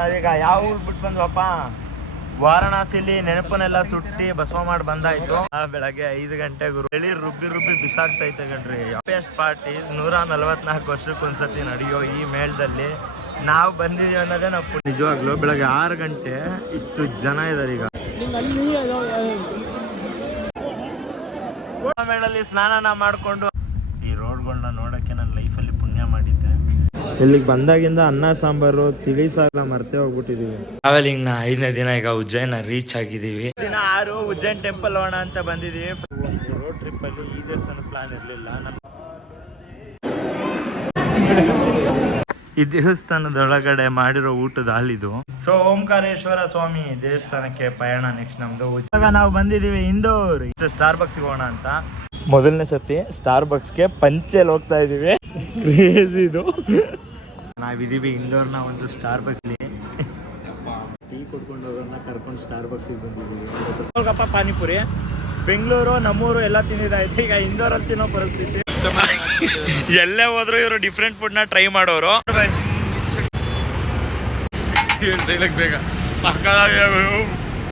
ನಾವೀಗ ಯಾವ ಊರ್ ಬಿಟ್ಟು ಬಂದ್ವಪ್ಪ, ವಾರಣಾಸಿಲಿ ನೆನಪನ್ನೆಲ್ಲ ಸುಟ್ಟಿ ಭಸ್ಮ ಮಾಡಿ ಬಂದಾಯ್ತು. ಬೆಳಗ್ಗೆ 5 ಗಂಟೆ ಗುರು ಎಳಿ ರುಬ್ಬಿ ಬಿಸಾಕ್ತೈತೆ ಗಣ್ರಿ. ಎಸ್ಟ್ ಪಾರ್ಟಿ 144 ವರ್ಷಕ್ಕೊಂದ್ಸತಿ ನಡೆಯೋ ಈ ಮೇಳದಲ್ಲಿ ನಾವು ಬಂದಿದೀವಿ ಅನ್ನೋದೇ ನಾವು ನಿಜವಾಗ್ಲು. ಬೆಳಗ್ಗೆ 6 ಗಂಟೆ ಇಷ್ಟು ಜನ ಇದಾರೆ. ಈಗ ಮೇಳಲ್ಲಿ ಸ್ನಾನ ಮಾಡ್ಕೊಂಡು ಈ ರೋಡ್ಗಳನ್ನ ನೋಡಕ್ಕೆ ನನ್ನ ಲೈಫಲ್ಲಿ ಪುಣ್ಯ ಮಾಡಿದ್ದೆ. ಇಲ್ಲಿಗೆ ಬಂದಾಗಿಂದ ಅನ್ನ ಸಾಂಬಾರು ತಿಳಿ ಸಾಲ ಮರ್ತೆ ಹೋಗ್ಬಿಟ್ಟಿದೀವಿ. ಟ್ರಾವೆಲಿಂಗ್ ನ 5ನೇ ದಿನ ಈಗ ಉಜ್ಜೈನ ರೀಚ್ ಆಗಿದೀವಿ. ದಿನ 6 ಉಜ್ಜೈನ್ ಟೆಂಪಲ್ ಹೋಗೋಣ ಅಂತ ಬಂದಿದೀವಿ. ರೋಡ್ ಟ್ರಿಪ್ ಅಲ್ಲಿ ಈ ದೇವಸ್ಥಾನ ಪ್ಲಾನ್ ಇರ್ಲಿಲ್ಲ. ಈ ದೇವಸ್ಥಾನದೊಳಗಡೆ ಮಾಡಿರೋ ಊಟದ ಹಾಲಿದು. ಸೊ ಓಂಕಾರೇಶ್ವರ ಸ್ವಾಮಿ ದೇವಸ್ಥಾನಕ್ಕೆ ಪಯಣ ನೆಕ್ಸ್ಟ್ ನಮ್ದು. ಇವಾಗ ನಾವು ಬಂದಿದೀವಿ ಇಂದೋರ್. ಸ್ಟಾರ್ ಬಕ್ಸ್ ಹೋಗೋಣ ಅಂತ. ಮೊದಲನೇ ಸತಿ ಸ್ಟಾರ್ ಬಕ್ಸ್ಗೆ ಪಂಚೆಲ್ ಹೋಗ್ತಾ ಇದೀವಿ. ಕ್ರೇಜಿ ಇದು. ನಾವಿದೀವಿ ಇಂದೋರ್ನ ಒಂದು ಸ್ಟಾರ್ ಬಕ್ಸ್ ಟೀ ಕೊಡ್ಕೊಂಡು ಹೋಗೋಣ ಕರ್ಕೊಂಡು ಸ್ಟಾರ್ ಬಕ್ಸ್ ಬಂದಿದ್ದೀವಿ. ಪಾನಿಪುರಿ ಬೆಂಗಳೂರು ನಮ್ಮೂರು ಎಲ್ಲ ತಿಂದಿದ್ದಾಯ್ತು. ಈಗ ಇಂದೋರಲ್ಲಿ ತಿನ್ನೋ ಪರಿಸ್ಥಿತಿ. ಎಲ್ಲೇ ಹೋದ್ರು ಇವರು ಡಿಫ್ರೆಂಟ್ ಫುಡ್ ನ ಟ್ರೈ ಮಾಡೋರು.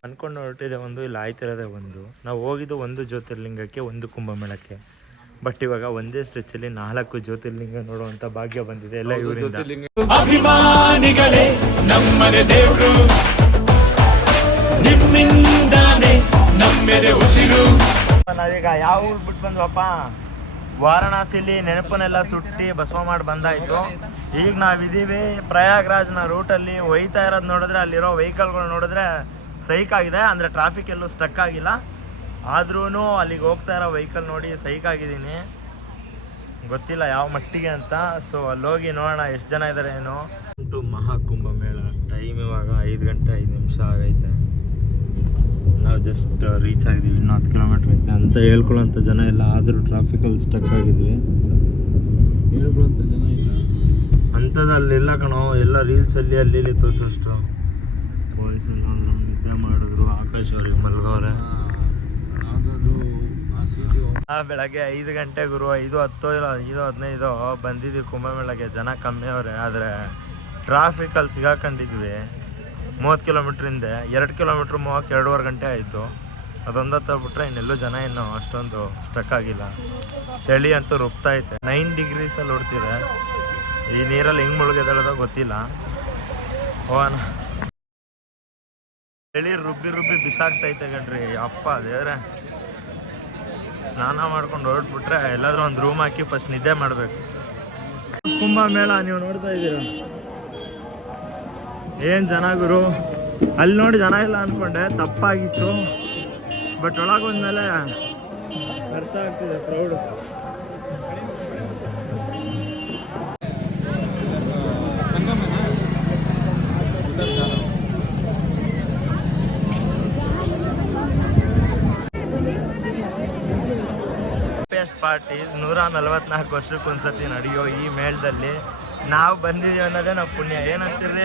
ಅನ್ಕೊಂಡು ಹೊರಟಿದೆ ಒಂದು, ಇಲ್ಲಿ ಆಯ್ತಿರೋದೇ ಒಂದು. ನಾವು ಹೋಗಿದ್ದು ಒಂದು ಜ್ಯೋತಿರ್ಲಿಂಗಕ್ಕೆ, ಒಂದು ಕುಂಭಮೇಳಕ್ಕೆ. ಬಟ್ ಇವಾಗ ಒಂದೇ ಸ್ಟ್ರೆಚ್ ಅಲ್ಲಿ 4 ಜ್ಯೋತಿರ್ಲಿಂಗ ನೋಡುವಂತ ಭಾಗ್ಯ ಬಂದಿದೆ ಎಲ್ಲ ಇವರಿಂದ. ಅಭಿಮಾನಿಗಳೇ ನಮ್ಮನೆ ದೇವ್ರು, ನಿಮ್ಮಿಂದಾನೆ ನಮ್ಮೆದೆ ಉಸಿರು. ನಾವೀಗ ಯಾವ ಊರ್ ಬಿಟ್ಟು ಬಂದ್ವಪ್ಪ, ವಾರಣಾಸಿಲಿ ನೆನಪನ್ನೆಲ್ಲ ಸುಟ್ಟಿ ಭಸ್ಮ ಮಾಡಿ ಬಂದಾಯ್ತು. ಈಗ ನಾವಿದ್ದೀವಿ ಪ್ರಯಾಗ್ರಾಜ್ನ ರೂಟಲ್ಲಿ. ಒಯ್ತಾ ಇರೋದು ನೋಡಿದ್ರೆ ಅಲ್ಲಿರೋ ವೆಹಿಕಲ್ಗಳು ನೋಡಿದ್ರೆ ಸೈಕ್ ಆಗಿದೆ. ಅಂದರೆ ಟ್ರಾಫಿಕ್ ಎಲ್ಲೂ ಸ್ಟಕ್ ಆಗಿಲ್ಲ. ಆದ್ರೂ ಅಲ್ಲಿಗೆ ಹೋಗ್ತಾ ಇರೋ ವೆಹಿಕಲ್ ನೋಡಿ ಸೈಕ್ ಆಗಿದ್ದೀನಿ. ಗೊತ್ತಿಲ್ಲ ಯಾವ ಮಟ್ಟಿಗೆ ಅಂತ. ಸೊ ಅಲ್ಲಿ ಹೋಗಿ ನೋಡೋಣ ಎಷ್ಟು ಜನ ಇದ್ದಾರೆ ಏನೋ. ಮಹಾಕುಂಭ ಮೇಳ ಟೈಮ್ ಇವಾಗ 5 ಗಂಟೆ 5 ನಿಮಿಷ ಆಗೈತೆ. ನಾವು ಜಸ್ಟ್ ರೀಚ್ ಆಗಿದ್ದೀವಿ. ಇನ್ನು 10 ಕಿಲೋಮೀಟ್ರ್ ಐತೆ ಅಂತ ಹೇಳ್ಕೊಳ್ಳೋಂಥ ಜನ ಇಲ್ಲ. ಆದರೂ ಟ್ರಾಫಿಕಲ್ಲಿ ಸ್ಟಕ್ ಆಗಿದ್ವಿ. ಹೇಳ್ಕೊಳ್ಳೋಂಥ ಜನ ಇಲ್ಲ ಅಂಥದ್ದು ಅಲ್ಲೆಲ್ಲ ಕಣೋ. ಎಲ್ಲ ರೀಲ್ಸಲ್ಲಿ ಅಲ್ಲಿ ತೋರಿಸೋಷ್ಟು ಬಾಯ್ಸ್ ಎಲ್ಲ ನಿದ್ದೆ ಮಾಡಿದ್ರು. ಆಕಾಶ್ ಅವ್ರಿಗೆ ಮಲ್ಗವ್ರೆ. ಬೆಳಗ್ಗೆ 5 ಗಂಟೆ ಗುರು 5:10 ಇಲ್ಲ 5:15 ಬಂದಿದ್ವಿ ಕುಂಭಮೇಳಕ್ಕೆ. ಜನ ಕಮ್ಮಿ ಅವ್ರೆ. ಆದರೆ ಟ್ರಾಫಿಕಲ್ಲಿ ಸಿಗಾಕೊಂಡಿದ್ವಿ. 30 ಕಿಲೋಮೀಟ್ರ್ ಹಿಂದೆ 2 ಕಿಲೋಮೀಟ್ರ್ ಹೋಗಕ್ಕೆ 2.5 ಗಂಟೆ ಆಯಿತು. ಅದೊಂದತ್ತ ಬಿಟ್ರೆ ಇನ್ನೆಲ್ಲೂ ಜನ ಇನ್ನೂ ಅಷ್ಟೊಂದು ಸ್ಟಕ್ ಆಗಿಲ್ಲ. ಚಳಿ ಅಂತೂ ರುಬ್ತಾ ಐತೆ. 9 ಡಿಗ್ರೀಸಲ್ಲಿ ಹೊಡ್ತಿದೆ. ಈ ನೀರಲ್ಲಿ ಹೆಂಗೆ ಮುಳುಗಿದಾಳೋದೋ ಗೊತ್ತಿಲ್ಲ. ಹೋಗೋಣ. ಚಳಿ ರುಬ್ಬಿ ಬಿಸಾಕ್ತೈತೆ ಗಣ್ರಿ. ಅಪ್ಪ ದೇವ್ರೆ. ಸ್ನಾನ ಮಾಡ್ಕೊಂಡು ಹೊರಟ್ಬಿಟ್ರೆ ಎಲ್ಲಾದ್ರೂ ಒಂದು ರೂಮ್ ಹಾಕಿ ಫಸ್ಟ್ ನಿದ್ದೆ ಮಾಡಬೇಕು. ಕುಂಭಮೇಳ ನೀವು ನೋಡ್ತಾ ಇದ್ದೀರ ಏನು ಜನ ಗುರು. ಅಲ್ಲಿ ನೋಡಿ ಜನ ಇಲ್ಲ ಅಂದ್ಕೊಂಡೆ, ತಪ್ಪಾಗಿತ್ತು. ಬಟ್ ಒಳಗೊಂದ್ಮೇಲೆ ಅರ್ಥ ಆಗ್ತಿದೆ ಕ್ರೌಡು. ಪಾರ್ಟಿ 144 ವರ್ಷಕ್ಕೊಂದ್ಸತಿ ನಡೆಯೋ ಈ ಮೇಳದಲ್ಲಿ ನಾವು ಬಂದಿದ್ದೀವಿ ಅನ್ನೋದೇ ನಾವು ಪುಣ್ಯ. ಏನಂತೀರಿ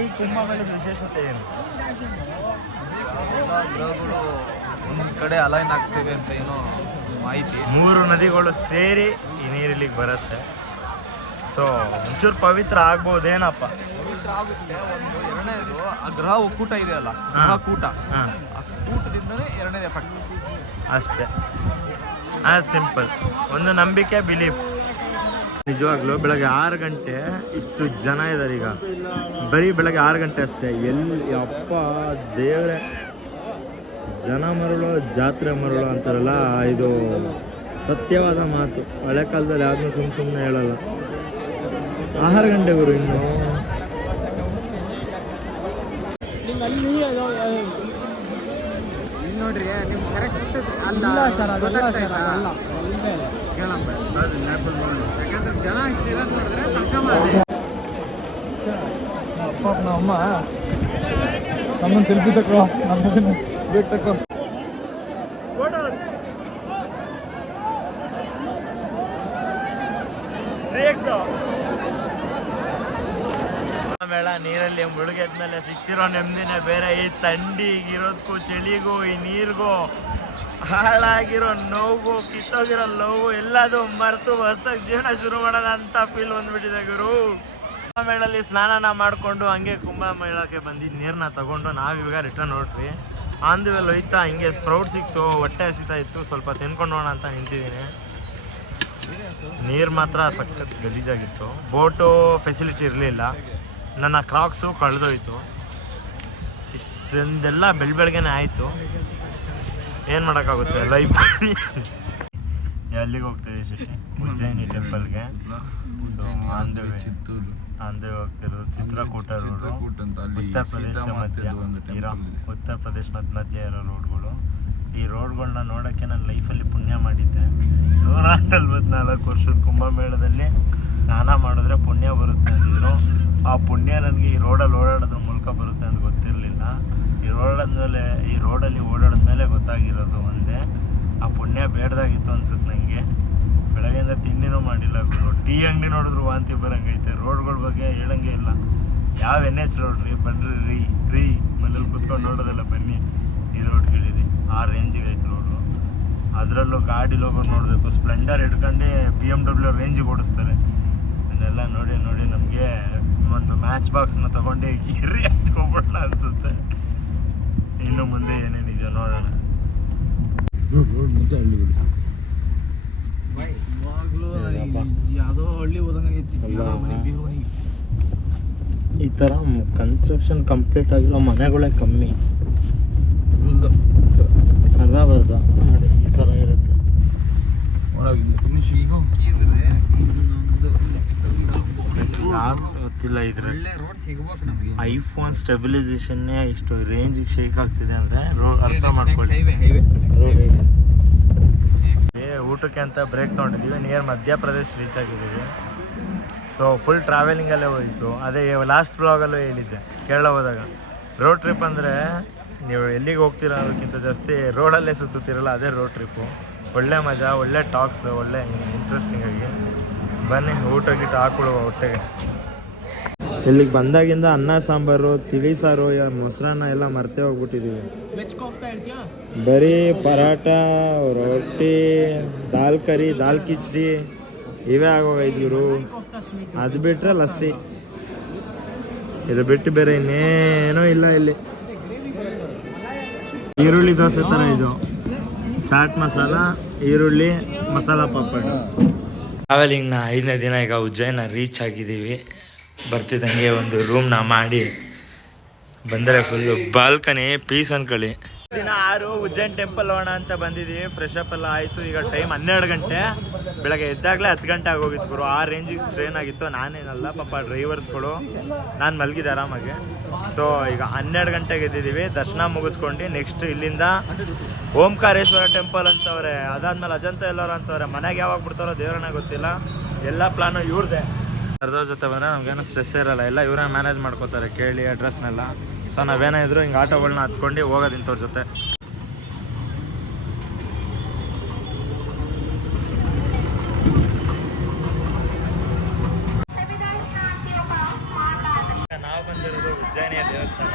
ಈ ಕುಂಭಮೇಳದ ವಿಶೇಷತೆ ಏನು? ಗ್ರಹಗಳು ಒಂದು ಕಡೆ ಅಲೈನ್ ಆಗ್ತೇವೆ ಅಂತ ಏನೋ ಮಾಹಿತಿ. 3 ನದಿಗಳು ಸೇರಿ ಈ ನೀರಿಲ್ಲಿಗೆ ಬರುತ್ತೆ. ಸೊ ಒಂಚೂರು ಪವಿತ್ರ ಆಗ್ಬೋದೇನಪ್ಪ. ಪವಿತ್ರ ಆಗುತ್ತೆ. ಒಂದು ಎರಡನೇದು ಆ ಗ್ರಹ ಒಕ್ಕೂಟ ಇದೆಯಲ್ಲ, ಗ್ರಹ ಕೂಟ, ಆ ಕೂಟದಿಂದನೇ ಎರಡನೇದು ಎಫೆಕ್ಟ್ ಅಷ್ಟೇ. ಸಿಂಪಲ್. ಒಂದು ನಂಬಿಕೆ, ಬಿಲೀಫ್. ನಿಜವಾಗ್ಲೂ ಬೆಳಗ್ಗೆ 6 ಗಂಟೆ ಇಷ್ಟು ಜನ ಇದ್ದಾರೆ. ಈಗ ಬರೀ ಬೆಳಗ್ಗೆ 6 ಗಂಟೆ ಅಷ್ಟೇ. ಎಲ್ಲಿ ಅಪ್ಪ ದೇವರೇ, ಜನ ಮರಳು ಜಾತ್ರೆ ಮರಳು ಅಂತಾರಲ್ಲ, ಇದು ಸತ್ಯವಾದ ಮಾತು. ಹಳೆ ಕಾಲದಲ್ಲಿ ಯಾರನ್ನೂ ಸುಮ್ಮನೆ ಹೇಳಲ್ಲ. 6 ಗಂಟೆ ಗುರು. ಇನ್ನು ನೋಡ್ರಿ ನಿಮ್ ಕರೆಕ್ಟ್ ಅಲ್ಲ ಸರ್. ಅದಲ್ಲ ಸರ್, ಅದಲ್ಲ. ಜನ ನೋಡಿದ್ರೆ ಅಪ್ಪ ನಮ್ಮ ನಮ್ಮನ್ನು ಸೆಲ್ಫಿ ತಕೋ, ನಮ್ಮ ಬೇಕು ತಕೋ. ಮೇಳ ನೀರಲ್ಲಿ ಮುಳುಗೆದ್ಮೇಲೆ ಸಿಕ್ತಿರೋ ನೆಮ್ಮದಿನೇ ಬೇರೆ. ಈ ಥಂಡಿಗಿರೋದಕ್ಕೂ ಚಳಿಗೂ ಈ ನೀರಿಗೂ ಹಾಳಾಗಿರೋ ನೋವು, ಕಿತ್ತೋಗಿರೋ ನೋವು ಎಲ್ಲದು ಮರೆತು ಹೊಸದಾಗಿ ಜೀವನ ಶುರು ಮಾಡೋಣ ಅಂತ ಫೀಲ್ ಬಂದ್ಬಿಟ್ಟಿದೆ ಗುರು. ಕುಂಭಮೇಳಲ್ಲಿ ಸ್ನಾನ ಮಾಡಿಕೊಂಡು ಹಂಗೆ ಕುಂಭಮೇಳಕ್ಕೆ ಬಂದಿದ್ದು ನೀರನ್ನ ತಗೊಂಡು ನಾವಿವಾಗ ರಿಟರ್ನ್ ಹೊರಟ್ವಿ. ಆಂದುವೆಲ್ಲ ಹೋಯ್ತಾ ಹಿಂಗೆ ಸ್ಪ್ರೌಟ್ ಸಿಕ್ತು, ಹೊಟ್ಟೆ ಹಸಿತಾ ಇತ್ತು, ಸ್ವಲ್ಪ ತಿನ್ಕೊಂಡು ಹೋಗೋಣ ಅಂತ ನಿಂತಿದ್ದೀನಿ. ನೀರು ಮಾತ್ರ ಸಖತ್ ಗಲೀಜಾಗಿತ್ತು. ಬೋಟು ಫೆಸಿಲಿಟಿ ಇರಲಿಲ್ಲ. ನನ್ನ ಕ್ರಾಕ್ಸು ಕಳೆದೋಯ್ತು. ಇಷ್ಟೊಂದೆಲ್ಲ ಬೆಳಗ್ಗೆನೇ ಆಯಿತು. ಏನು ಮಾಡೋಕ್ಕಾಗುತ್ತೆ ಲೈಫ್. ಎಲ್ಲಿಗೆ ಹೋಗ್ತೀವಿ ಸಿಟಿ? ಉಜ್ಜಯಿನಿ ಟೆಂಪಲ್ಗೆ. ಸೊ ಚಿತ್ತೂರು ಅಂದೇ ಹೋಗ್ತಿರೋದು ಚಿತ್ರಕೂಟ ರೋಡು. ಉತ್ತರ ಪ್ರದೇಶ ಮಧ್ಯ ಇರೋ ರೋಡ್ಗಳು. ಈ ರೋಡ್ಗಳನ್ನ ನೋಡೋಕ್ಕೆ ನಾನು ಲೈಫಲ್ಲಿ ಪುಣ್ಯ ಮಾಡಿದ್ದೆ. 144 ವರ್ಷದ ಕುಂಭಮೇಳದಲ್ಲಿ ಸ್ನಾನ ಮಾಡಿದ್ರೆ ಪುಣ್ಯ ಬರುತ್ತೆ ಅಂದಿದ್ರು. ಆ ಪುಣ್ಯ ನನಗೆ ಈ ರೋಡಲ್ಲಿ ಓಡಾಡೋದ್ರ ಮೂಲಕ ಬರುತ್ತೆ ಅಂತ ಗೊತ್ತಿರಲಿಲ್ಲ. ಈ ರೋಡಲ್ಲಿ ಓಡಾಡಿದ ಮೇಲೆ ಗೊತ್ತಾಗಿರೋದು ಒಂದೇ. ಆ ಪುಣ್ಯ ಬೇಡ್ದಾಗಿತ್ತು ಅನ್ಸುತ್ತೆ ನನಗೆ. ಬೆಳಗ್ಗೆಯಿಂದ ತಿಂಡಿನೂ ಮಾಡಿಲ್ಲ. ಟೀ ಅಂಗಡಿ ನೋಡಿದ್ರು ವಾಂತಿ ಬರೋಂಗೈತೆ. ರೋಡ್ಗಳ ಬಗ್ಗೆ ಹೇಳಂಗೆ ಇಲ್ಲ. ಯಾವ NH ರೋಡ್ ಬನ್ರಿ ರೀ ಮನೇಲಿ ಕುತ್ಕೊಂಡು ನೋಡೋದಲ್ಲ, ಬನ್ನಿ ಈ ರೋಡ್ಗಳಿದೆ. ಆ ರೇಂಜಿಗೆ ಐತೆ ರೋಡು. ಅದರಲ್ಲೂ ಗಾಡೀಲಿ ಹೋಗೋದು ನೋಡಬೇಕು. ಸ್ಪ್ಲೆಂಡರ್ ಹಿಡ್ಕೊಂಡೆ BMW ರೇಂಜಿಗೆ ಓಡಿಸ್ತಾರೆ. ಇದನ್ನೆಲ್ಲ ನೋಡಿ ನಮಗೆ ಒಂದು ಮ್ಯಾಚ್ ಬಾಕ್ಸ್ನ ತೊಗೊಂಡು ಗಿರಿ ಹಚ್ಕೊಬಿಡಲ್ಲ ಅನಿಸುತ್ತೆ. ಇನ್ನು ಮುಂದೆ ಏನೇನಿದೆಯೋ ನೋಡೋಣ. ಯಾವುದೋ ಹಳ್ಳಿ ಹೋದಂಗೈತಿ. ಈ ಥರ ಕನ್ಸ್ಟ್ರಕ್ಷನ್ ಕಂಪ್ಲೀಟ್ ಆಗಿರೋ ಮನೆಗಳೇ ಕಮ್ಮಿ. ಅರ್ಧ ನೋಡಿ ಈ ಥರ ಇರುತ್ತೆ. ಯಾರು ಗೊತ್ತಿಲ್ಲ ಇದ್ರೆ ಐಫೋನ್ ಸ್ಟೆಬಿಲೈಸೇಷನ್ನೇ ಇಷ್ಟು ರೇಂಜಿಗೆ ಶೇಕ್ ಆಗ್ತಿದೆ ಅಂದರೆ ಅರ್ಥ ಮಾಡ್ಕೊಳ್ಳಿ. ಊಟಕ್ಕೆ ಅಂತ ಬ್ರೇಕ್ ತೊಗೊಂಡಿದ್ದೀವಿ. ನಿಯರ್ ಮಧ್ಯಪ್ರದೇಶ್ ರೀಚ್ ಆಗಿದ್ದೀವಿ. ಸೊ ಫುಲ್ ಟ್ರಾವೆಲಿಂಗಲ್ಲೇ ಹೋಯಿತು. ಅದೇ ಲಾಸ್ಟ್ ಬ್ಲಾಗಲ್ಲೂ ಹೇಳಿದ್ದೆ, ಕೇರಳ ಹೋದಾಗ ರೋಡ್ ಟ್ರಿಪ್ ಅಂದರೆ ನೀವು ಎಲ್ಲಿಗೆ ಹೋಗ್ತೀರ ಅನ್ನೋದಕ್ಕಿಂತ ಜಾಸ್ತಿ ರೋಡಲ್ಲೇ ಸುತ್ತುತ್ತೀರಲ್ಲ, ಅದೇ ರೋಡ್ ಟ್ರಿಪ್ಪು. ಒಳ್ಳೆ ಮಜಾ, ಒಳ್ಳೆ ಟಾಕ್ಸ್, ಒಳ್ಳೆ ಇಂಟ್ರೆಸ್ಟಿಂಗ್ ಆಗಿ. ಬನ್ನಿ ಊಟ ಗಿಟ್ಟ ಹಾಕೊಳ್ಳುವ ಹೊಟ್ಟೆಗೆ. ಇಲ್ಲಿಗೆ ಬಂದಾಗಿಂದ ಅನ್ನ ಸಾಂಬಾರು, ತಿಳಿ ಸಾರು, ಮೊಸರನ್ನ ಎಲ್ಲ ಮರ್ತೇ ಹೋಗ್ಬಿಟ್ಟಿದ್ದೀವಿ. ಬರೀ ಪರಾಟ, ರೊಟ್ಟಿ, ದಾಲ್ ಕರಿ, ದಾಲ್ ಕಿಚಡಿ ಇವೇ ಆಗೋಗೈತಿವ್ರು. ಅದು ಬಿಟ್ಟರೆ ಲಸ್ಸಿ. ಇದು ಬಿಟ್ಟು ಬೇರೆ ಇನ್ನೇನೂ ಇಲ್ಲ ಇಲ್ಲಿ. ಈರುಳ್ಳಿ ದೋಸೆ ಥರ ಇದು. ಚಾಟ್ ಮಸಾಲ, ಈರುಳ್ಳಿ, ಮಸಾಲ ಪಾಪಡ್. ಟ್ರಾವೆಲಿಂಗ್ನ 5ನೇ ದಿನ ಈಗ ಉಜ್ಜಯಿನ ರೀಚ್ ಆಗಿದ್ದೀವಿ. ಬರ್ತಿದ್ದಂಗೆ ಒಂದು ರೂಮ್ನ ಮಾಡಿ ಬಂದರೆ ಫುಲ್ಲು ಬಾಲ್ಕನಿ ಪೀಸ್ ಅನ್ಕೊಳ್ಳಿ. ದಿನ 6 ಉಜ್ಜಯಿನ್ ಟೆಂಪಲ್ ಹೋಗೋಣ ಅಂತ ಬಂದಿದ್ದೀವಿ. ಫ್ರೆಶ್ ಅಪ್ ಎಲ್ಲ ಆಯಿತು. ಈಗ ಟೈಮ್ 12 ಗಂಟೆ. ಬೆಳಗ್ಗೆ ಎದ್ದಾಗಲೇ 10 ಗಂಟೆ ಆಗೋಗಿತ್ತು ಗುರು. ಆ ರೇಂಜಿಗೆ ಸ್ಟ್ರೇನ್ ಆಗಿತ್ತು. ನಾನೇನಲ್ಲ ಪಾಪ ಡ್ರೈವರ್ಸ್ಗಳು, ನಾನು ಮಲಗಿದ್ದೆ ಆರಾಮಾಗಿ. ಸೊ ಈಗ 12 ಗಂಟೆಗೆ ಎದ್ದಿದ್ದೀವಿ. ದರ್ಶನ ಮುಗಿಸ್ಕೊಂಡು ನೆಕ್ಸ್ಟ್ ಇಲ್ಲಿಂದ ಓಂಕಾರೇಶ್ವರ ಟೆಂಪಲ್ ಅಂತವ್ರೆ. ಅದಾದ್ಮೇಲೆ ಅಜಂತ ಎಲ್ಲರೂ ಅಂತವ್ರೆ. ಮನೆಗೆ ಯಾವಾಗ ಬಿಡ್ತಾರೋ ದೇವ್ರನ್ನ ಗೊತ್ತಿಲ್ಲ. ಎಲ್ಲ ಪ್ಲಾನು ಇವ್ರದ್ದೇ. ಅರ್ಧವ್ರ ಜೊತೆ ಬಂದರೆ ನಮಗೇನು ಸ್ಟ್ರೆಸ್ ಇರೋಲ್ಲ. ಎಲ್ಲ ಇವರೇ ಮ್ಯಾನೇಜ್ ಮಾಡ್ಕೋತಾರೆ, ಕೇಳಿ ಅಡ್ರೆಸ್ನೆಲ್ಲ. ಸೊ ನಾವೇನೇ ಇದ್ರು ಹಿಂಗೆ ಆಟೋಗಳನ್ನ ಹತ್ಕೊಂಡು ಹೋಗೋದು ಇಂಥವ್ರ ಜೊತೆ. ನಾವು ಬಂದಿರೋದು ಉಜ್ಜಯಿನಿಯ ದೇವಸ್ಥಾನ.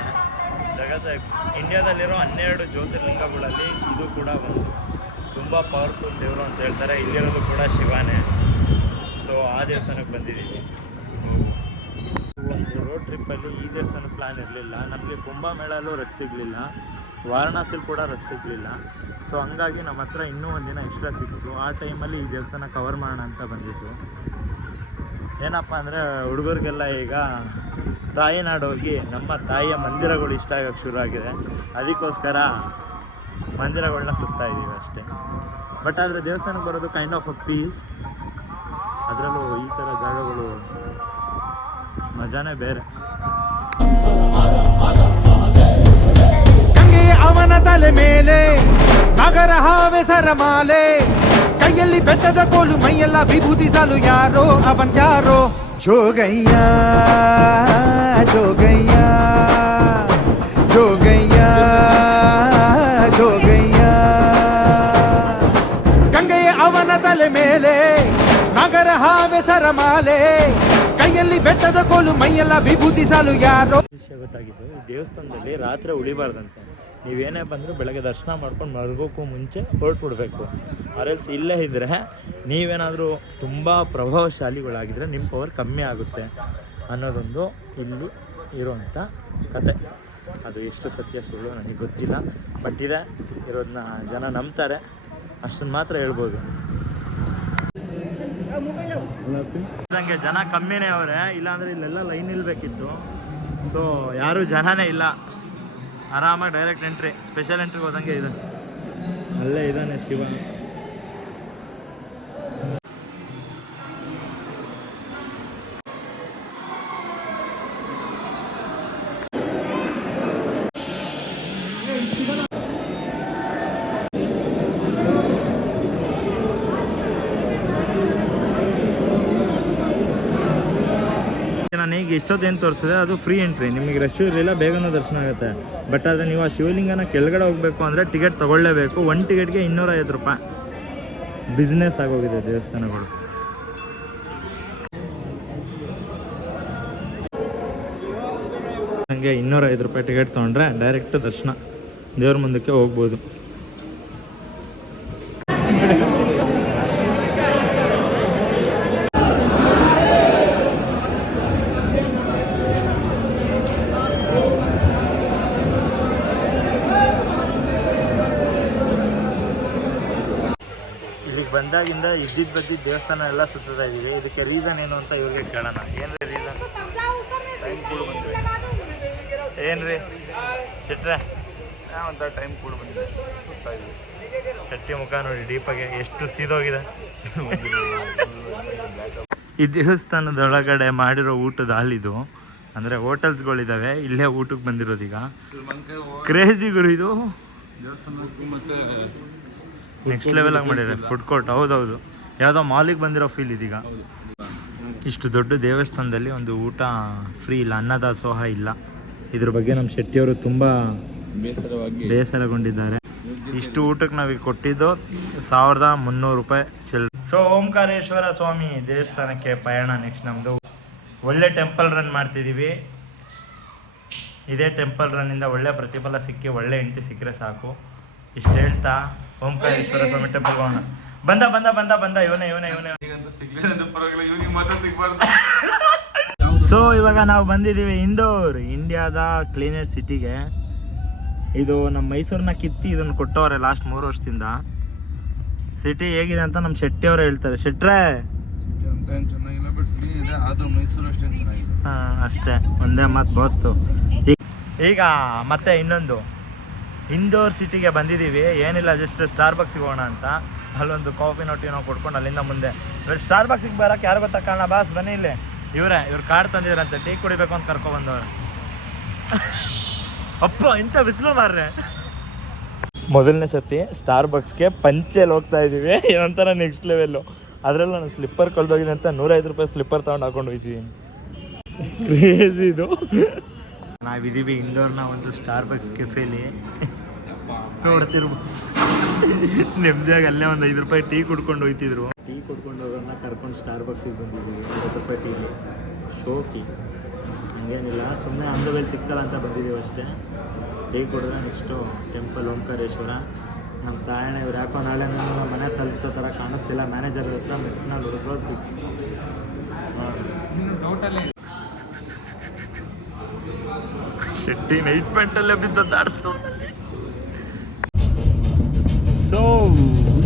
ಇಂಡಿಯಾದಲ್ಲಿರೋ 12 ಜ್ಯೋತಿರ್ಲಿಂಗಗಳಲ್ಲಿ ಇದು ಕೂಡ ಒಂದು ತುಂಬ ಪವರ್ಫುಲ್ ದೇವರು ಅಂತ ಹೇಳ್ತಾರೆ. ಇಲ್ಲಿರೋದು ಕೂಡ ಶಿವನೇ. ಸೊ ಆ ದೇವಸ್ಥಾನಕ್ಕೆ ಬಂದಿದ್ದೀವಿ. ಒಂದು ರೋಡ್ ಟ್ರಿಪ್ಪಲ್ಲಿ ಈ ದೇವಸ್ಥಾನ ಪ್ಲ್ಯಾನ್ ಇರಲಿಲ್ಲ. ನಮಗೆ ಕುಂಭಮೇಳಲ್ಲೂ ರಶ್ ಸಿಗಲಿಲ್ಲ, ವಾರಣಾಸಿಲಿ ಕೂಡ ರಶ್ ಸಿಗಲಿಲ್ಲ. ಸೊ ಹಂಗಾಗಿ ನಮ್ಮ ಹತ್ರ ಇನ್ನೂ ಒಂದಿನ ಎಕ್ಸ್ಟ್ರಾ ಸಿಕ್ತು. ಆ ಟೈಮಲ್ಲಿ ಈ ದೇವಸ್ಥಾನ ಕವರ್ ಮಾಡೋಣ ಅಂತ ಬಂದಿದ್ದು. ಏನಪ್ಪ ಅಂದರೆ ಹುಡುಗರಿಗೆಲ್ಲ ಈಗ ತಾಯಿನಾಡು ಹೋಗಿ ನಮ್ಮ ತಾಯಿಯ ಮಂದಿರಗಳು ಇಷ್ಟ ಆಗೋಕ್ಕೆ ಶುರು ಆಗಿದೆ. ಅದಕ್ಕೋಸ್ಕರ ಮಂದಿರಗಳನ್ನ ಸುತ್ತಾ ಇದ್ದೀವಿ ಅಷ್ಟೇ. ಬಟ್ ಆದರೆ ದೇವಸ್ಥಾನಕ್ಕೆ ಬರೋದು ಕೈಂಡ್ ಆಫ್ ಅ ಪೀಸ್. ಅದರಲ್ಲೂ ಈ ಥರ ಜಾಗಗಳು ಮಜಾನೇ ಬೇರೆ. ಗಂಗೆಯ ಅವನ ತಲೆ ಮೇಲೆ ನಗರ ಹಾವೆ ಸರಮಾಲೆ, ಕೈಯಲ್ಲಿ ಬೆತ್ತದ ಕೋಲು, ಮೈಯೆಲ್ಲ ವಿಭೂತಿ ಸಾಲು. ಯಾರೋ ಅವನ್ ಯಾರೋ, ಜೋಗಯ್ಯ ಜೋಗಯ್ಯ ಜೋಗಯ್ಯ ಜೋಗಯ್ಯ. ಗಂಗೆಯ ಅವನ ತಲೆ ಮೇಲೆ ನಗರ ಹಾವೆ ಸರಮಾಲೆ, ಕೈಯಲ್ಲಿ ಬೆತ್ತದ ಕೋಲು, ಮೈಯೆಲ್ಲ ವಿಭೂತಿ ಸಾಲು. ಯಾರೋ ವಿಷಯ ಗೊತ್ತಾಗಿದ್ದು, ಈ ದೇವಸ್ಥಾನದಲ್ಲಿ ರಾತ್ರಿ ಉಳಿಬಾರ್ದಂತೆ. ನೀವೇನೇ ಬಂದರೂ ಬೆಳಗ್ಗೆ ದರ್ಶನ ಮಾಡ್ಕೊಂಡು ಮಲಗೋಕ್ಕೂ ಮುಂಚೆ ಹೊರಟ್ಬಿಡ್ಬೇಕು. ಆರ್ಎಲ್ಸ್ ಇಲ್ಲೇ ಇದ್ದರೆ ನೀವೇನಾದರೂ ತುಂಬ ಪ್ರಭಾವಶಾಲಿಗಳಾಗಿದ್ದರೆ ನಿಮ್ಮ ಪವರ್ ಕಮ್ಮಿ ಆಗುತ್ತೆ. ಅನ್ನೋದೊಂದು ಇಲ್ಲಿ ಇರುವಂಥ ಕತೆ. ಅದು ಎಷ್ಟು ಸತ್ಯ ಸುಳ್ಳು ನನಗೆ ಗೊತ್ತಿಲ್ಲ, ಬಟ್ ಇದೆ, ಇರೋದನ್ನ ಜನ ನಂಬ್ತಾರೆ, ಅಷ್ಟನ್ನು ಮಾತ್ರ ಹೇಳ್ಬೋದು. ನಂಗೆ ಜನ ಕಮ್ಮಿನೇ ಅವರೇ, ಇಲ್ಲಾಂದರೆ ಇಲ್ಲೆಲ್ಲ ಲೈನ್ ನಿಲ್ಬೇಕಿತ್ತು. ಸೊ ಯಾರೂ ಜನನೇ ಇಲ್ಲ, ಆರಾಮಾಗಿ ಡೈರೆಕ್ಟ್ ಎಂಟ್ರಿ, ಸ್ಪೆಷಲ್ ಎಂಟ್ರಿಗೆ ಹೋದಂಗೆ ಇದೆ. ಅಲ್ಲೇ ಇದ್ದಾನೆ ಶಿವ. ನಾನು ಈಗ ಇಷ್ಟೊತ್ತೇನು ತೋರಿಸಿದೆ ಅದು ಫ್ರೀ ಎಂಟ್ರಿ, ನಿಮಗೆ ರಶ್ ಇರಲಿಲ್ಲ, ಬೇಗನೂ ದರ್ಶನ ಆಗುತ್ತೆ. ಬಟ್ ಆದರೆ ನೀವು ಆ ಶಿವಲಿಂಗನ ಕೆಳಗಡೆ ಹೋಗಬೇಕು ಅಂದರೆ ಟಿಕೆಟ್ ತೊಗೊಳ್ಳೇಬೇಕು. 1 ಟಿಕೆಟ್ಗೆ 250 ರೂಪಾಯಿ. ಬಿಸ್ನೆಸ್ ಆಗೋಗಿದೆ ದೇವಸ್ಥಾನಗಳು. ನನಗೆ 250 ರೂಪಾಯಿ ಟಿಕೆಟ್ ತೊಗೊಂಡ್ರೆ ಡೈರೆಕ್ಟ್ ದರ್ಶನ ದೇವ್ರ ಮುಂದಕ್ಕೆ ಹೋಗ್ಬೋದು. ಬಂದಾಗಿಂದ ಇದ್ದಿದ್ದು ದೇವಸ್ಥಾನ ಎಲ್ಲ ಸುತ್ತಾ ಇದ್ದೀವಿ. ಇದಕ್ಕೆ ರೀಸನ್ ಏನು ಅಂತ ಇವ್ರಿಗೆ ಕೇಳೋಣ. ಏನ್ರಿ ರೀಸನ್? ಟೈಮ್ ಕೂಡ ಬಂದಿದೆ. ಏನ್ರಿ ಶೆಟ್ರೆ? ಒಂಥರ ಟೈಮ್ ಕೂಡ ಬಂದಿದೆ, ಸುತ್ತಾ ಇದ್ದೀವಿ. ಶೆಟ್ಟಿ ಮುಖ ನೋಡಿ ಡೀಪಾಗೆ ಎಷ್ಟು ಸೀದೋಗಿದೆ. ಈ ದೇವಸ್ಥಾನದೊಳಗಡೆ ಮಾಡಿರೋ ಊಟದ ಹಾಲಿದು, ಅಂದರೆ ಹೋಟೆಲ್ಸ್ಗಳಿದ್ದಾವೆ, ಇಲ್ಲೇ ಊಟಕ್ಕೆ ಬಂದಿರೋದೀಗ. ಕ್ರೇಜಿ ಗುರು ಇದು. ಮತ್ತೆ ನೆಕ್ಸ್ಟ್ ಲೆವೆಲಾಗಿ ಮಾಡಿದ್ದಾರೆ ಫುಡ್ ಕೋರ್ಟ್. ಹೌದೌದು, ಯಾವುದೋ ಮಾಲಿಗೆ ಬಂದಿರೋ ಫೀಲ್ ಇದೀಗ. ಇಷ್ಟು ದೊಡ್ಡ ದೇವಸ್ಥಾನದಲ್ಲಿ ಒಂದು ಊಟ ಫ್ರೀ ಇಲ್ಲ, ಅನ್ನದಾಸೋಹ ಇಲ್ಲ. ಇದ್ರ ಬಗ್ಗೆ ನಮ್ಮ ಶೆಟ್ಟಿಯವರು ತುಂಬ ಬೇಸರಗೊಂಡಿದ್ದಾರೆ. ಇಷ್ಟು ಊಟಕ್ಕೆ ನಾವೀಗ ಕೊಟ್ಟಿದ್ದು 1300 ರೂಪಾಯಿ ಚಿಲ್ಲರೆ. ಸೊ ಓಂಕಾರೇಶ್ವರ ಸ್ವಾಮಿ ದೇವಸ್ಥಾನಕ್ಕೆ ಪಯಣ ನೆಕ್ಸ್ಟ್ ನಮ್ಮದು. ಒಳ್ಳೆ ಟೆಂಪಲ್ ರನ್ ಮಾಡ್ತಿದ್ದೀವಿ. ಇದೇ ಟೆಂಪಲ್ ರನ್ನಿಂದ ಒಳ್ಳೆ ಪ್ರತಿಫಲ ಸಿಕ್ಕಿ ಒಳ್ಳೆ ಹೆಂಡತಿ ಸಿಕ್ಕರೆ ಸಾಕು. ಇಷ್ಟು ಹೇಳ್ತಾ ಓಂಕಾರೇಶ್ವರ ಸ್ವಾಮಿ ಟೆಂಪಲ್ ಹೋಗೋಣ. ಬಂದ ಬಂದ ಬಂದ ಬಂದ ಇವನೇ. ಸೊ ಇವಾಗ ನಾವು ಬಂದಿದ್ದೀವಿ ಇಂದೋರ್, ಇಂಡಿಯಾದ ಕ್ಲೀನೆಸ್ಟ್ ಸಿಟಿಗೆ. ಇದು ನಮ್ಮ ಮೈಸೂರನ್ನ ಕಿತ್ತಿ ಇದನ್ನು ಕೊಟ್ಟವ್ರೆ ಲಾಸ್ಟ್ 3 ವರ್ಷದಿಂದ. ಸಿಟಿ ಹೇಗಿದೆ ಅಂತ ನಮ್ಮ ಶೆಟ್ಟಿಯವರು ಹೇಳ್ತಾರೆ. ಶೆಟ್ರೆ ಚೆನ್ನಾಗಿಲ್ಲ, ಬಟ್ ಕ್ಲೀನ್ ಇದೆ, ಆದ್ರೂ ಮೈಸೂರು ಅಷ್ಟೇ ಚೆನ್ನಾಗಿದೆ. ಅಷ್ಟೇ, ಒಂದೇ ಮಾತು ಬಾಸ್ತು. ಈಗ ಮತ್ತೆ ಇನ್ನೊಂದು ಇಂದೋರ್ ಸಿಟಿಗೆ ಬಂದಿದ್ದೀವಿ. ಏನಿಲ್ಲ, ಜಸ್ಟ್ ಸ್ಟಾರ್ಬಕ್ಸಿಗೆ ಹೋಗೋಣ ಅಂತ. ಅಲ್ಲೊಂದು ಕಾಫಿನೋ ಟೀನೋ ಕೊಡ್ಕೊಂಡು ಅಲ್ಲಿಂದ ಮುಂದೆ ಸ್ಟಾರ್ಬಕ್ಸಿಗೆ ಬರೋಕ್ಕೆ ಯಾರು ಗೊತ್ತಾ ಕಾರಣ? ಬಾಸ್ ಬನ್ನಿ ಇಲ್ಲಿ. ಇವ್ರು ಕಾರ್ಡ್ ತಂದಿದ್ರಂತೆ, ಟೀ ಕುಡಿಬೇಕು ಅಂತ ಕರ್ಕೊಬಂದವ್ರೆ. ಅಪ್ಪ ಇಂಥ ಬಿಸಿಲು ಮಾರ್ರೆ. ಮೊದಲನೇ ಸತಿ ಸ್ಟಾರ್ಬಕ್ಸ್ಗೆ ಪಂಚೆಯಲ್ಲಿ ಹೋಗ್ತಾ ಇದ್ದೀವಿ. ಒಂಥರ ನೆಕ್ಸ್ಟ್ ಲೆವೆಲ್ಲು. ಅದರಲ್ಲೂ ನಾನು ಸ್ಲಿಪ್ಪರ್ ಕಳೆದೋಗಿದೆ ಅಂತ 150 ರೂಪಾಯಿ ಸ್ಲಿಪ್ಪರ್ ತೊಗೊಂಡು ಹಾಕೊಂಡು ಹೋಗ್ತಿದ್ದೀನಿ. ಕ್ರೇಜಿ ಇದು. ನಾವಿದ್ದೀವಿ ಇಂದೋರ್ನ ಒಂದು ಸ್ಟಾರ್ಬಕ್ಸ್ ಕೆಫೆಲಿ. ನೋಡ್ತಿರ್ಬೋದು, ನೆಮ್ಮದಿಯಾಗಿ ಅಲ್ಲೇ ಒಂದು 5 ರೂಪಾಯಿ ಟೀ ಕುಡ್ಕೊಂಡು ಹೋಗ್ತಿದ್ರು. ಟೀ ಕುಡ್ಕೊಂಡು ಹೋಗೋಣ ಕರ್ಕೊಂಡು ಸ್ಟಾರ್ಬಕ್ಸಿಗೆ ಬಂದಿದ್ದೀವಿ. 50 ರೂಪಾಯಿ ಟೀಗೆ ಶೋಕಿ. ಹಂಗೇನಿಲ್ಲ, ಸುಮ್ಮನೆ ಅಂಗವೇಲಿ ಸಿಗ್ತಲ್ಲ ಅಂತ ಬಂದಿದ್ದೀವಿ ಅಷ್ಟೇ. ಟೀ ಕುಡಿದ್ರೆ ನೆಕ್ಸ್ಟು ಟೆಂಪಲ್ ಓಂಕಾರೇಶ್ವರ. ನಮ್ಮ ತಾಯಣ್ಣ ಇವ್ರು ಯಾಕೋ ನಾಳೆ ನಮ್ಮ ಮನೆ ತಲುಪಿಸೋ ಥರ ಕಾಣಿಸ್ತಿಲ್ಲ. ಮ್ಯಾನೇಜರ್ ಹತ್ರ ಮೆಟ್ನಲ್ಲಿ ಉಳಿಸ್ಬೋದು ಫಿಕ್ಸ್. ಶೆಟ್ಟಿ ನೈಟ್ ಪ್ಯಾಂಟಲ್ಲೇ ಬಿದ್ದಾಡ್ತು. ಸೊ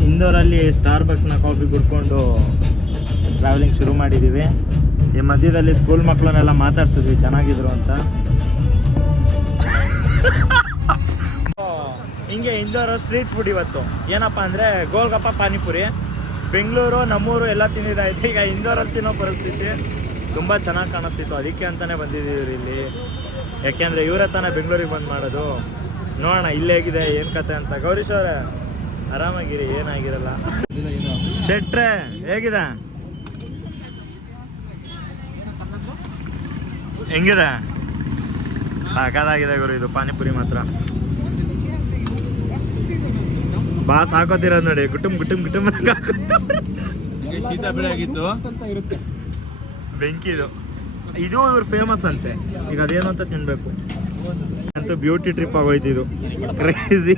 ಇಂದೋರಲ್ಲಿ ಸ್ಟಾರ್ಬಕ್ಸ್ನ ಕಾಫಿ ಕುಡ್ಕೊಂಡು ಟ್ರಾವೆಲಿಂಗ್ ಶುರು ಮಾಡಿದ್ದೀವಿ. ಈ ಮಧ್ಯದಲ್ಲಿ ಸ್ಕೂಲ್ ಮಕ್ಕಳನ್ನೆಲ್ಲ ಮಾತಾಡ್ಸಿದ್ವಿ ಚೆನ್ನಾಗಿದ್ರು ಅಂತ. ಹಿಂಗೆ ಇಂದೋರು ಸ್ಟ್ರೀಟ್ ಫುಡ್ ಇವತ್ತು ಏನಪ್ಪ ಅಂದರೆ ಗೋಲ್ಗಪ್ಪ, ಪಾನಿಪುರಿ. ಬೆಂಗಳೂರು ನಮ್ಮೂರು ಎಲ್ಲ ತಿಂದಿದ್ದಾಯ್ತು. ಈಗ ಇಂದೋರಲ್ಲಿ ತಿನ್ನೋ ಪರಿಸ್ಥಿತಿ. ತುಂಬ ಚೆನ್ನಾಗಿ ಕಾಣಿಸ್ತಿತ್ತು, ಅದಕ್ಕೆ ಅಂತಲೇ ಬಂದಿದ್ದೀವಿ ಇಲ್ಲಿ. ಯಾಕೆಂದರೆ ಇವರೇ ತಾನೇ ಬೆಂಗಳೂರಿಗೆ ಬಂದು ಮಾಡೋದು. ನೋಡೋಣ ಇಲ್ಲಿ ಹೇಗಿದೆ ಏನು ಕತೆ ಅಂತ. ಗೌರೀಶ್ ಅವರೇ ಆರಾಮಾಗಿರಿ, ಏನಾಗಿರಲ್ಲ. ಶೆಟ್ರೆ ಹೇಗಿದೆ? ಹೆಂಗಿದೆ? ಸಾಕಾಗಿದೆ ಗುರು ಇದು ಪಾನಿಪುರಿ ಮಾತ್ರ. ಬಾಸ್ ಹಾಕೋತಿರೋದು ನೋಡಿ, ಕುಟುಂಬ ಶೀತ ಬೆಳೆ ಆಗಿತ್ತು, ಬೆಂಕಿ ಇದು ಇವ್ರು ಫೇಮಸ್ ಅಂತೆ. ಈಗ ಅದೇನು ಅಂತ ತಿನ್ಬೇಕು ಅಂತೂ ಬ್ಯೂಟಿ ಟ್ರಿಪ್ ಆಗೋಯ್ತು ಇದು. ಕ್ರೇಜಿ.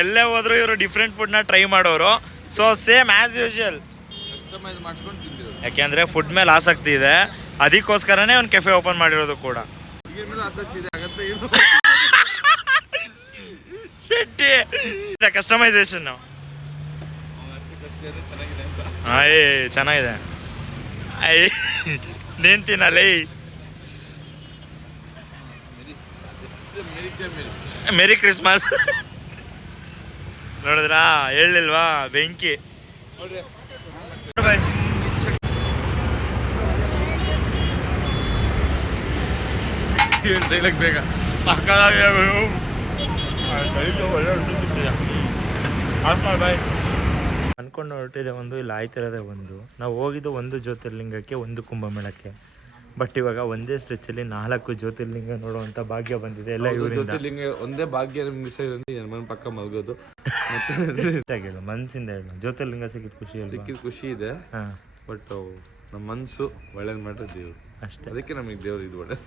ಎಲ್ಲೇ ಹೋದ್ರು ಇವರು ಡಿಫ್ರೆಂಟ್ ಫುಡ್ನ ಟ್ರೈ ಮಾಡೋರು. So same as usual. Customise ಮಾಡ್ಸ್ಕೊಂಡು ತಿಂದಿರೋದು. ಯಾಕೆಂದರೆ ಫುಡ್ ಮೇಲೆ ಆಸಕ್ತಿ ಇದೆ, ಅದಕ್ಕೋಸ್ಕರನೇ ಒಂದು ಕೆಫೆ ಓಪನ್ ಮಾಡಿರೋದು ಕೂಡ. ಈಗ ಮೇಲೆ ಆಸಕ್ತಿ ಇದೆ ಆಗತ್ತೆ ಏನು ಶೆಟ್ಟಿ ಕಸ್ಟಮೈಸೇಷನ್ ಚೆನ್ನಾಗಿದೆ ಅಂತ. ಚೆನ್ನಾಗಿದೆ. ನೀನ್ ತಿನ್ನಲಿ. ಮೇರಿ ಕ್ರಿಸ್ಮಸ್ ನೋಡಿದ್ರಾ, ಹೇಳಿಲ್ವಾ ಬೆಂಕಿ. ಡೈಲಾಗ್ ಬೇಗ ಅನ್ಕೊಂಡು ಹೊರಟಿದೆ ಒಂದು, ಇಲ್ಲಿ ಆಯ್ತಿರೋದೆ ಒಂದು. ನಾವು ಹೋಗಿದ್ದು ಒಂದು ಜ್ಯೋತಿರ್ಲಿಂಗಕ್ಕೆ, ಒಂದು ಕುಂಭಮೇಳಕ್ಕೆ. ಬಟ್ ಇವಾಗ ಒಂದೇ ಸ್ಟ್ರೆಚಲ್ಲಿ 4 ಜ್ಯೋತಿರ್ಲಿಂಗ ನೋಡುವಂಥ ಭಾಗ್ಯ ಬಂದಿದೆ ಎಲ್ಲ ಇವರಿಂದ. ಜ್ಯೋತಿರ್ಲಿಂಗ ಒಂದೇ ಭಾಗ್ಯ ಮಿಸ್ ಮನೆ ಪಕ್ಕ ಮಲ್ಗೋದು. ಆಗಿಲ್ಲ ಮನಸ್ಸಿಂದ ಹೇಳು, ಜ್ಯೋತಿರ್ಲಿಂಗ ಸಿಕ್ಕಿದ ಖುಷಿ ಅಲ್ವಾ? ಸಿಕ್ಕಿದ ಖುಷಿ ಇದೆ. ಬಟ್ ನಮ್ಮ ಮನಸ್ಸು ಒಳ್ಳೇದು ಮಾಡ್ರೆ ದೇವ್ರು ಅಷ್ಟೇ. ಅದಕ್ಕೆ ನಮಗೆ ದೇವ್ರು ಇದು ಒಳ್ಳೆ